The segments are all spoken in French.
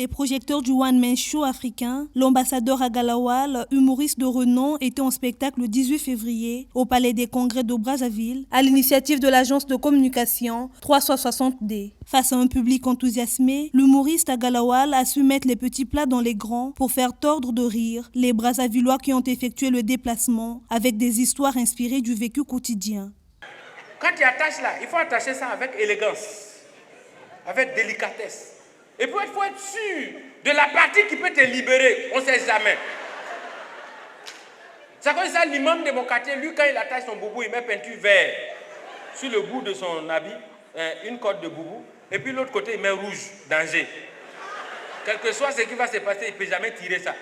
les projecteurs du One Man Show africain, l'ambassadeur Agalawal, humoriste de renom, était en spectacle le 18 février au Palais des Congrès de Brazzaville, à l'initiative de l'agence de communication 360D. Face à un public enthousiasmé, l'humoriste Agalawal a su mettre les petits plats dans les grands pour faire tordre de rire les Brazzavillois qui ont effectué le déplacement avec des histoires inspirées du vécu quotidien. Quand tu attaches là, il faut attacher ça avec élégance, avec délicatesse. Et puis il faut être sûr de la partie qui peut te libérer, on ne sait jamais. C'est comme ça, l'imam de mon quartier, lui quand il attache son boubou, il met peinture vert sur le bout de son habit, une corde de boubou, et puis l'autre côté il met rouge, danger. Quel que soit ce qui va se passer, il ne peut jamais tirer ça.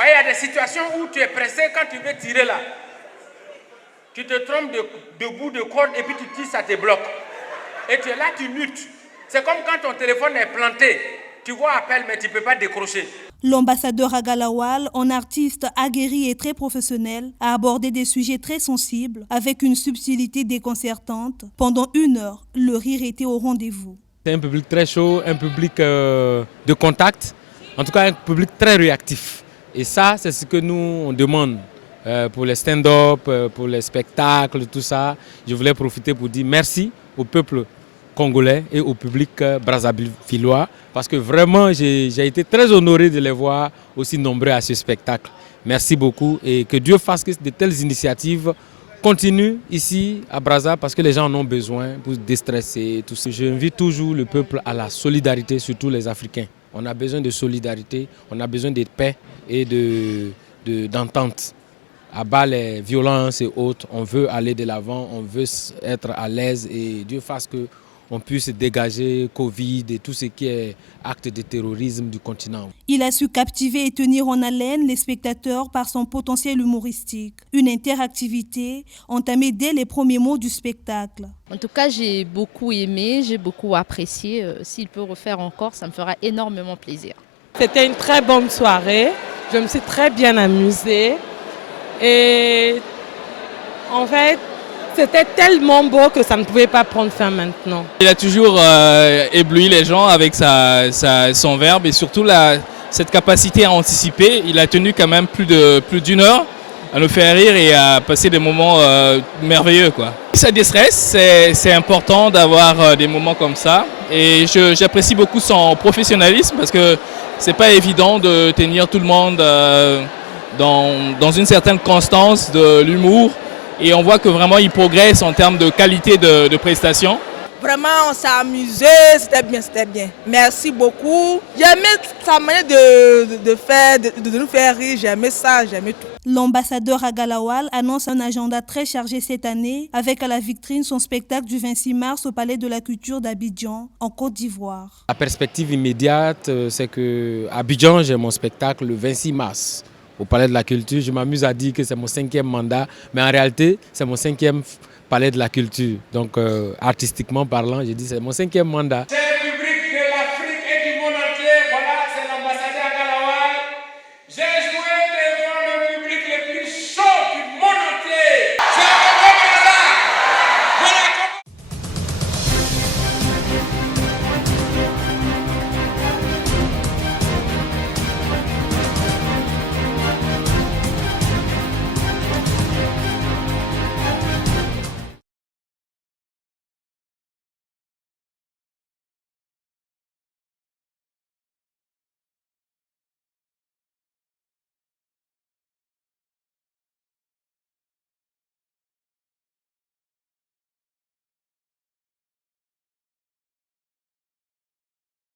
Il y a des situations où tu es pressé, quand tu veux tirer là, tu te trompes de bout de corde et puis tu tires, ça te bloque. Et tu es là, tu luttes. C'est comme quand ton téléphone est planté. Tu vois appel, mais tu ne peux pas décrocher. L'ambassadeur Agalawal, en artiste aguerri et très professionnel, a abordé des sujets très sensibles avec une subtilité déconcertante. Pendant 1 heure, le rire était au rendez-vous. C'est un public très chaud, un public de contact, en tout cas un public très réactif. Et ça, c'est ce que nous on demande. Pour les stand-up, pour les spectacles, tout ça. Je voulais profiter pour dire merci au peuple congolais et au public brazzavillois parce que vraiment j'ai été très honoré de les voir aussi nombreux à ce spectacle. Merci beaucoup et que Dieu fasse que de telles initiatives continuent ici à Brazza parce que les gens en ont besoin pour déstresser. Tout ça. J'invite toujours le peuple à la solidarité, surtout les Africains. On a besoin de solidarité, on a besoin de paix et d'entente. À bas les violences et autres, on veut aller de l'avant, on veut être à l'aise et Dieu fasse qu'on puisse dégager Covid et tout ce qui est acte de terrorisme du continent. Il a su captiver et tenir en haleine les spectateurs par son potentiel humoristique. Une interactivité entamée dès les premiers mots du spectacle. En tout cas, j'ai beaucoup aimé, j'ai beaucoup apprécié. S'il peut refaire encore, ça me fera énormément plaisir. C'était une très bonne soirée, je me suis très bien amusée. Et en fait, c'était tellement beau que ça ne pouvait pas prendre fin maintenant. Il a toujours ébloui les gens avec son verbe et surtout cette capacité à anticiper. Il a tenu quand même plus d'1 heure à nous faire rire et à passer des moments merveilleux, quoi. Ça déstresse, c'est important d'avoir des moments comme ça. Et j'apprécie beaucoup son professionnalisme parce que c'est pas évident de tenir tout le monde dans une certaine constance de l'humour et on voit que vraiment il progresse en termes de qualité de prestation. Vraiment on s'est amusé, c'était bien. Merci beaucoup. J'aimais sa manière de nous faire rire, j'aimais ça, j'aimais tout. L'ambassadeur Agalawal annonce un agenda très chargé cette année avec à la vitrine son spectacle du 26 mars au Palais de la Culture d'Abidjan en Côte d'Ivoire. La perspective immédiate, c'est qu'à Abidjan, j'ai mon spectacle le 26 mars. Au Palais de la Culture, je m'amuse à dire que c'est mon 5e mandat, mais en réalité, c'est mon 5e Palais de la Culture. Donc, artistiquement parlant, je dis que c'est mon 5e mandat.